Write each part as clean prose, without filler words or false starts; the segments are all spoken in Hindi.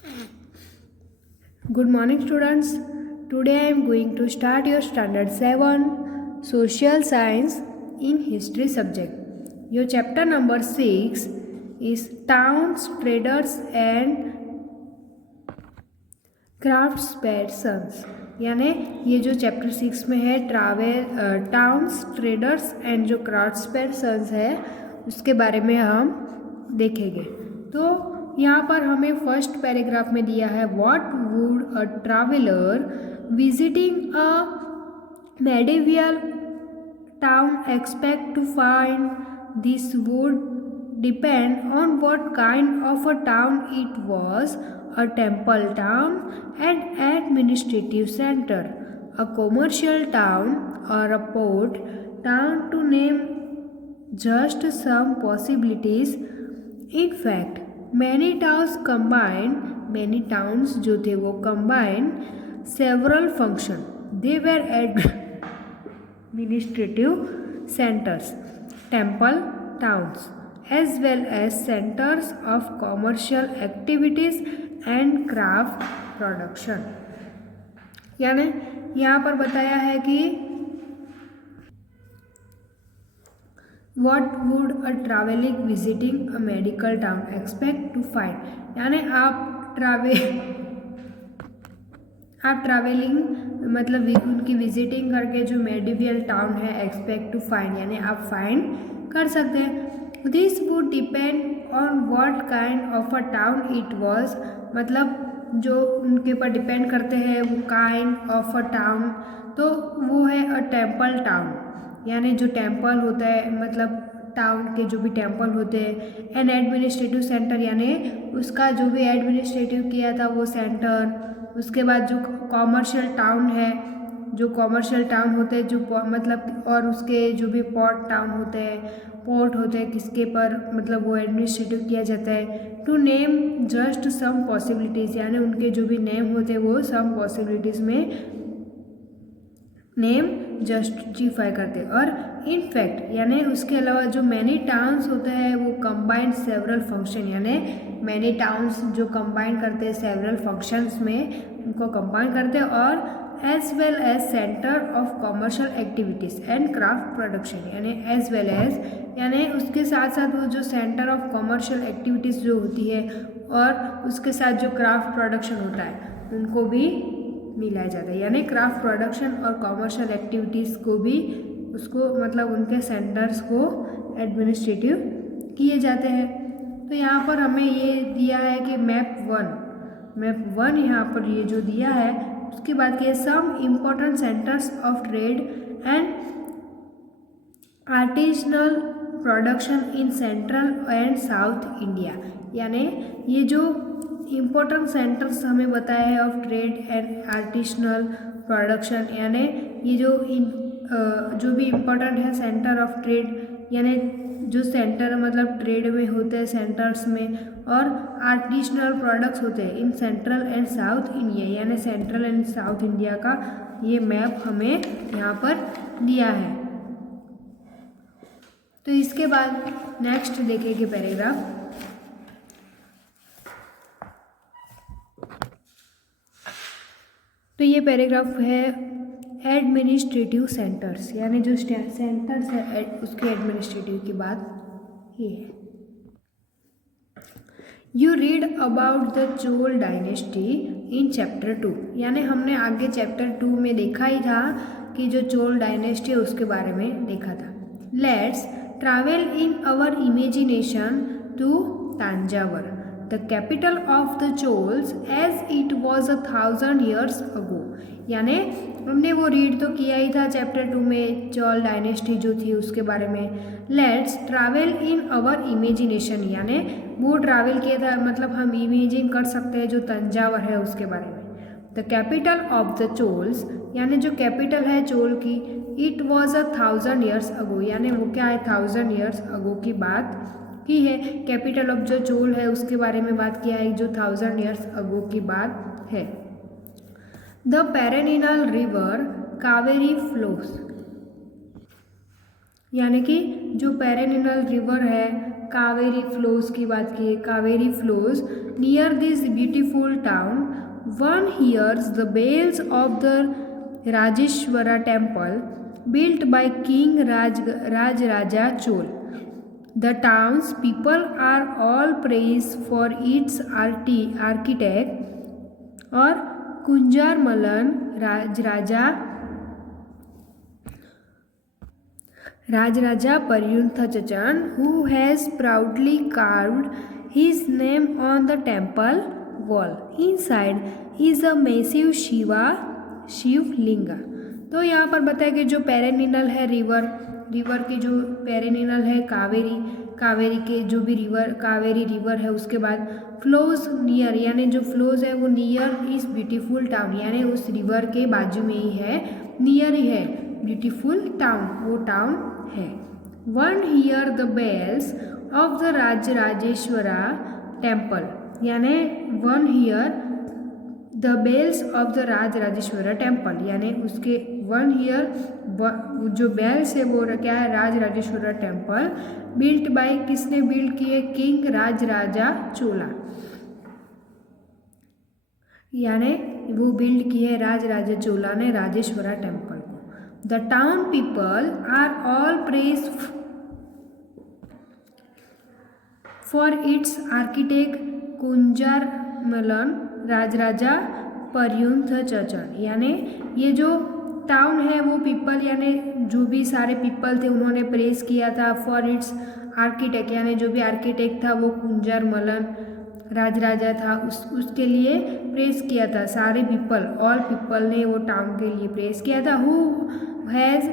Good morning, students. Today I am going to start your Standard 7 Social Science in History subject. Your chapter number 6 is Towns, Traders and क्राफ्ट्सपर्सन्स, यानी ये जो चैप्टर 6 में है टाउन्स, ट्रेडर्स एंड जो क्राफ्ट्सपर्सन्स है उसके बारे में हम देखेंगे। तो यहाँ पर हमें फर्स्ट पैराग्राफ में दिया है what would a traveller visiting a medieval town expect to find. This would depend on what kind of a town it was, a temple town, an administrative center, a commercial town, or a port town, to name just some possibilities. In fact, many towns जो थे वो combine several functions. They were administrative centers, temple towns, as well as centers of commercial activities and craft production। यानी यहाँ पर बताया है कि what would a traveling visiting a medical town expect to find, यानी आप ट्रैवलिंग मतलब उनकी विजिटिंग करके जो मेडिवल टाउन है एक्सपेक्ट टू फाइंड, यानी आप फाइंड कर सकते हैं। This would depend on what kind of a town it was, मतलब जो उनके ऊपर डिपेंड करते हैं वो काइंड ऑफ अ टाउन, तो वो है अ टेम्पल टाउन, यानी जो टेम्पल होता है मतलब टाउन के जो भी टेम्पल होते हैं। एन एडमिनिस्ट्रेटिव सेंटर, यानी उसका जो भी एडमिनिस्ट्रेटिव किया था वो सेंटर। उसके बाद जो कॉमर्शियल टाउन है, जो कॉमर्शियल टाउन होते हैं जो मतलब, और उसके जो भी पोर्ट होते हैं किसके पर मतलब वो एडमिनिस्ट्रेटिव किया जाता है। To name just some possibilities, यानी उनके जो भी नेम होते हैं वो सम पॉसिबिलिटीज़ में नेम जस्टिफाई करते हैं। और इनफैक्ट यानी उसके अलावा जो मैनी टाउन्स होते हैं वो कंबाइंड सेवरल फंक्शन, यानी मैनी टाउन्स जो कंबाइन करते हैं सेवरल फंक्शंस में उनको कंबाइन करते हैं, और as well as centre of commercial activities and craft production, यानी एज वेल एज यानी उसके साथ साथ वो जो सेंटर ऑफ कॉमर्शियल एक्टिविटीज़ जो होती है और उसके साथ जो क्राफ्ट प्रोडक्शन होता है उनको भी मिलाया जाता है। यानी क्राफ्ट प्रोडक्शन और कॉमर्शियल एक्टिविटीज़ को भी उसको मतलब उनके सेंटर्स को एडमिनिस्ट्रेटिव किए जाते हैं। तो यहाँ पर हमें ये दिया है कि मैप वन यहाँ पर ये जो दिया है उसके बाद के some important centres of trade and artisanal production in central and south India, यानी ये जो इम्पोर्टेंट सेंटर्स हमें बताया है of trade and artisanal production, यानी ये जो भी इम्पोर्टेंट है सेंटर ऑफ ट्रेड, यानी जो सेंटर मतलब ट्रेड में होते हैं सेंटर्स में, और आर्टिजनल प्रोडक्ट्स होते हैं इन सेंट्रल एंड साउथ इंडिया, यानी सेंट्रल एंड साउथ इंडिया का ये मैप हमें यहाँ पर दिया है। तो इसके बाद नेक्स्ट देखेंगे पैराग्राफ। तो ये पैराग्राफ है एडमिनिस्ट्रेटिव सेंटर्स, यानी जो सेंटर्स है उसके एडमिनिस्ट्रेटिव की बात ये है। You read about the Chola dynasty in chapter 2, यानी हमने आगे चैप्टर 2 में देखा ही था कि जो चोल डायनेस्टी है उसके बारे में देखा था। Let's travel in our imagination to Thanjavur, the capital of the Chols, as it was 1,000 years ago, यानी हमने वो रीड तो किया ही था चैप्टर 2 में चोल डायनेस्टी जो थी उसके बारे में। Let's travel in our imagination, यानी वो ट्रैवल किया था मतलब हम इमेजिन कर सकते हैं जो तंजावर है उसके बारे में। द कैपिटल ऑफ द चोल्स, यानी जो कैपिटल है चोल की, इट वॉज 1,000 years ago, यानी वो क्या है 1000 years ago की बात की है। कैपिटल ऑफ जो चोल है उसके बारे में बात किया है जो 1000 years ago की बात है। द पेरेनिनल रिवर कावेरी फ्लोस, यानी कि जो पेरेनिनल रिवर है कावेरी फ्लोस की बात की है। Kaveri flows near this beautiful town, one hears the bells of the Rajeshwara temple built by King Rajaraja Chol. The town's people are all praised for its architect or Kunjar Malan Rajaraja Paryunthachachan, who has proudly carved his name on the temple wall. Inside is a massive Shivalinga. तो यहाँ पर बताया कि जो पेरेनिनल है रिवर की जो पेरेनिनल है कावेरी के जो भी कावेरी रिवर है, उसके बाद फ्लोज नियर, यानी जो फ्लोज है वो नियर इस ब्यूटीफुल टाउन, यानी उस रिवर के बाजू में ही है, नियर ही है ब्यूटीफुल टाउन, वो टाउन है। One hear the bells of the Rajarajeshwara temple, यानी one hear the bells of the Rajarajeshwara temple, यानी उसके वन हियर जो बेल्स है वो क्या है, राजराजेश्वरा टेम्पल, बिल्ट बाय, किसने बिल्ड किए, किंग राजराजा चोला, यानी वो बिल्ड किए राजराजा चोला ने राजेश्वरा टेम्पल को। The town people are all praise for its architect Kunjara Mallan Rajaraja Perunthachan, यानी ये जो टाउन है वो पीपल, यानी जो भी सारे पीपल थे उन्होंने प्रेस किया था फॉर इट्स आर्किटेक्ट, यानी जो भी आर्किटेक्ट था वो कुंजर मलन राजराजा था, उसके लिए प्रेस किया था। सारे पीपल, ऑल पीपल ने वो टाउन के लिए प्रेस किया था। Who has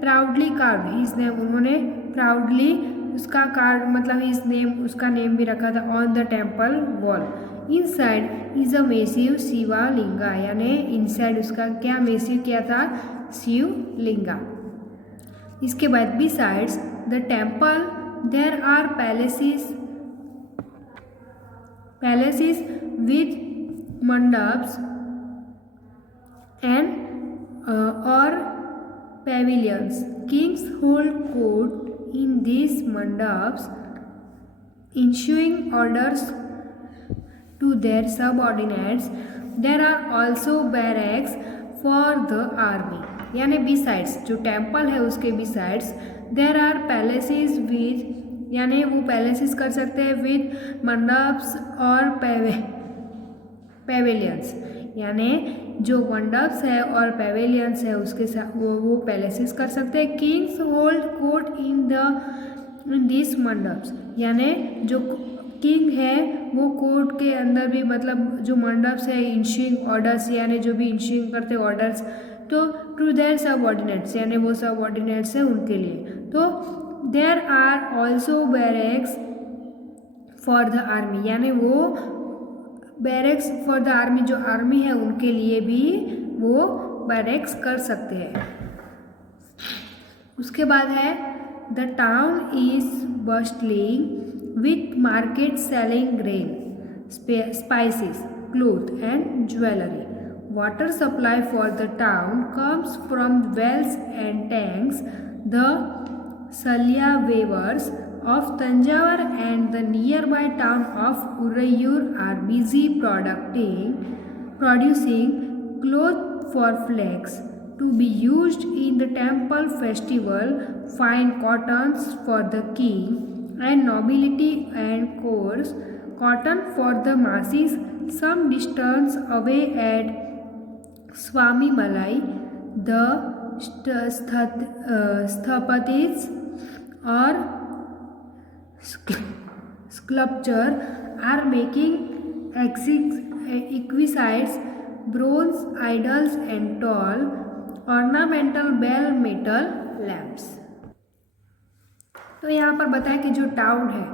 proudly carved his name, उन्होंने प्राउडली उसका कार्ड मतलब हिज नेम, उसका नेम भी रखा था on the temple wall. Inside is a massive Shivalinga, यानी इनसाइड उसका क्या मेसिव किया था, शिवलिंगा। इसके बाद besides the temple there are palaces with mandaps and और pavilions. Kings hold court in these mandaps, issuing orders to their subordinates. There are also barracks for the army. यानी besides जो टेम्पल है उसके besides there are palaces with, यानी वो पैलेसेस कर सकते हैं with मंडप्स और pavilions, यानी जो मंडप्स है और पेवेलियंस है उसके साथ वो पैलेसेस कर सकते हैं। Kings hold court in this mandaps, यानी जो किंग है वो कोर्ट के अंदर भी, मतलब जो मंडप्स है इंशिंग ऑर्डर्स, यानी जो भी इंशिंग करते ऑर्डर्स, तो टू देयर सबऑर्डिनेट्स, यानी वो सबऑर्डिनेट्स है उनके लिए। तो there are also barracks for the army, यानी वो बैरेक्स फॉर द आर्मी, जो आर्मी है उनके लिए भी वो बैरेक्स कर सकते हैं। उसके बाद है the town is bustling with market selling grain, spices, cloth and jewellery. Water supply for the town comes from wells and tanks. The Saliya weavers of Tanjavur and the nearby town of Urayur are busy producing cloth for flags to be used in the temple festival, fine cottons for the king and nobility, and coarse cotton for the masses. Some distance away at Swami Malai, the sthapatis or sculpture are making exquisite bronze idols and tall ornamental bell metal lamps। तो यहाँ पर बताया कि जो टाउन है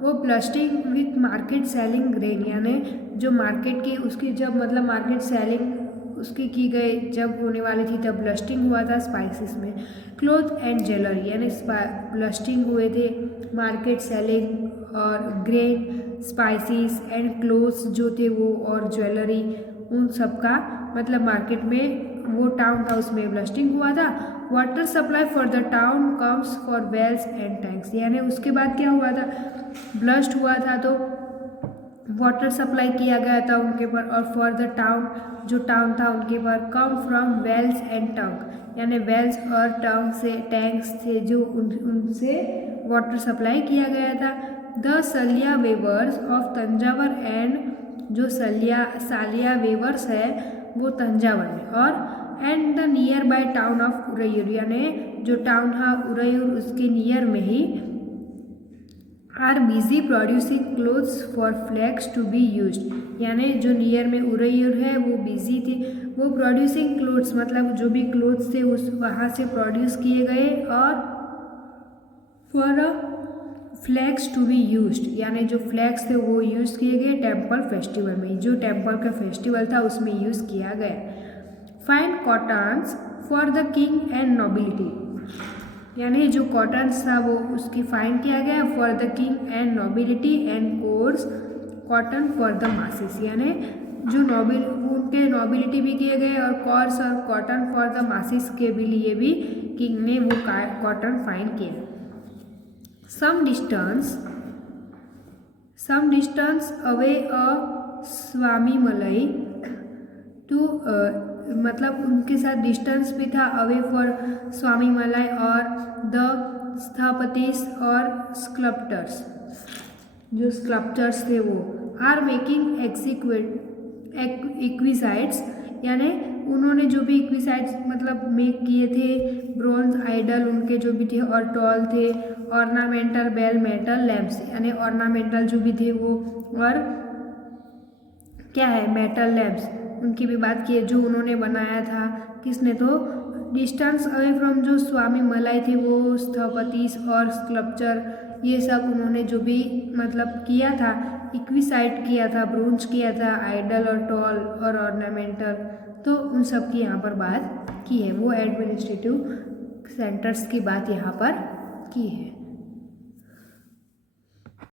वो ब्लस्टिंग विथ मार्केट सेलिंग ग्रेन, यानी जो मार्केट की उसकी जब मतलब मार्केट सेलिंग उसकी की गई जब होने वाली थी तब ब्लस्टिंग हुआ था स्पाइसेस में। क्लोथ एंड ज्वेलरी, यानी ब्लस्टिंग हुए थे मार्केट सेलिंग और ग्रेन, स्पाइसेस एंड क्लोथ्स जो थे वो और ज्वेलरी, उन सब का मतलब मार्केट में वो टाउन था उसमें ब्लस्टिंग हुआ था। Water supply for the town comes for wells and tanks, यानी उसके बाद क्या हुआ था, ब्लस्ट हुआ था तो वाटर सप्लाई किया गया था उनके पर। और फॉर द टाउन, जो टाउन था उनके पर, कम फ्रॉम वेल्स एंड टंक, यानी वेल्स और टंक से, टैंक्स थे जो उनसे वाटर सप्लाई किया गया था। The Saliya weavers of Thanjavur and, जो सालिया वेवर्स है वो तंजावर में, और and the near by town of Uraiyur, यानी जो टाउन है उरैयूर उसके नियर में ही, are busy producing cloths for flags to be used, यानी जो नियर में उरैयूर है वो बिजी थी, वो प्रोड्यूसिंग क्लोथ्स मतलब जो भी क्लोथ्स थे उस वहाँ से प्रोड्यूस किए गए, और for flags to be used, यानी जो फ्लैग्स थे वो यूज़ किए गए टेम्पल फेस्टिवल में, जो टेम्पल का फेस्टिवल था उसमें यूज़ किया गया। Fine cottons for the king and nobility, यानी जो कॉटन्स था वो उसकी फाइन किया गया for the king and nobility, and course cotton for the masses, यानी जो उनके नोबिलिटी भी किए गए, और कॉर्स और कॉटन फॉर द मासेस के भी लिए भी किंग ने वो कॉटन फाइन किया। सम डिस्टेंस अवे अ स्वामी मलाई टू, मतलब उनके साथ डिस्टेंस भी था अवे फॉर स्वामी मलाई और द स्थापतिस और स्कल्प्टर्स, जो स्कल्प्चर्स थे वो आर मेकिंग इक्विसाइड्स, यानी उन्होंने जो भी इक्विसाइड्स मतलब मेक किए थे, ब्रॉन्ज आइडल उनके जो भी थे, और टॉल थे, ऑर्नामेंटल बेल मेटल लैम्प्स, यानी ऑर्नामेंटल जो भी थे वो, और क्या है मेटल लैम्प्स उनकी भी बात की है जो उन्होंने बनाया था। किसने? तो डिस्टेंस अवे फ्रॉम जो स्वामी मलाई थे वो स्थपतिस और स्कल्पचर, ये सब उन्होंने जो भी मतलब किया था, इक्विसाइड किया था, ब्रोंज किया था, आइडल और टॉल और ऑर्नामेंटल, तो उन सब की यहाँ पर बात की है, वो एडमिनिस्ट्रेटिव सेंटर्स की बात यहाँ पर की है।